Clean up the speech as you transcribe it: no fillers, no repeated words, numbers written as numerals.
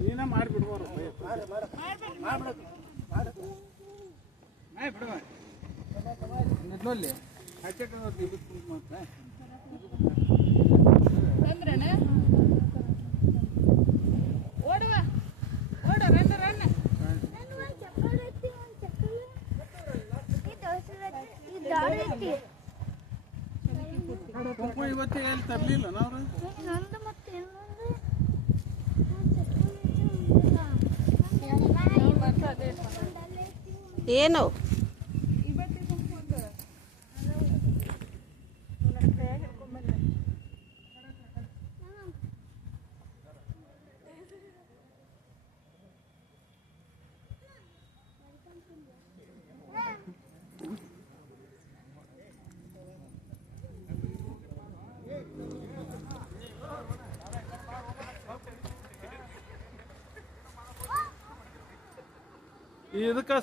ನೀನ ಮಾಡಿಬಿಡ್ಬಾರ ಬಿಡುವಲ್ಲಿ ಬಂದ್ರೇನೆ ಓಡುವ ಓಡ ರನ್ನ ರನ್ನ ಇವತ್ತೇ ಎಲ್ಲಿ ತರಲಿಲ್ಲ ನಾವು ಏನು ಇದಕ್ಕೆ